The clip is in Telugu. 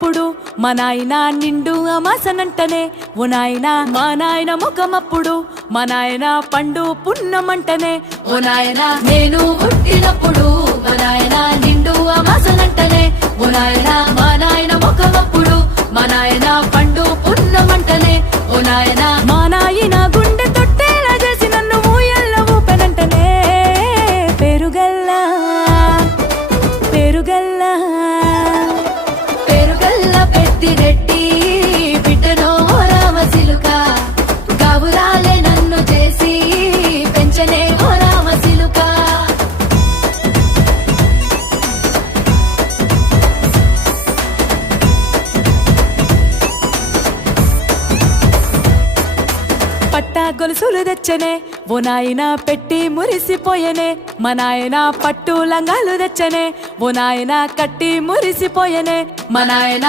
ఇప్పుడు మా నాయన నిండు అమాసనంటనే ఓ నాయన మా నాయన ముఖమప్పుడు మా నాయన పండు పున్నమంటనే ఓ నాయన నేను పుట్టినప్పుడు మా నాయన నిండు అమాసనంటనే ఓ నాయన మా నాయన ముఖమప్పుడు మా నాయన పండు పున్నమంటనే ఓ నాయన మా నాయన గుండె తొట్టేలా చేసి నన్ను ఊయల్ల ఊపెనంటనే పెరుగల్లా పెరుగల్లా రెడ్డి బిడ్డనో రామసిలుక గావురాలే నన్ను చేసి పెంచనే ఓ రామసిలుక పట్టా గొలుసులు తెచ్చనే ఓ నాయన పెట్టి మురిసిపోయనే మా నాయన పట్టు లంగాలు తెచ్చనే ఓ నాయన కట్టి మురిసిపోయనే మా నాయన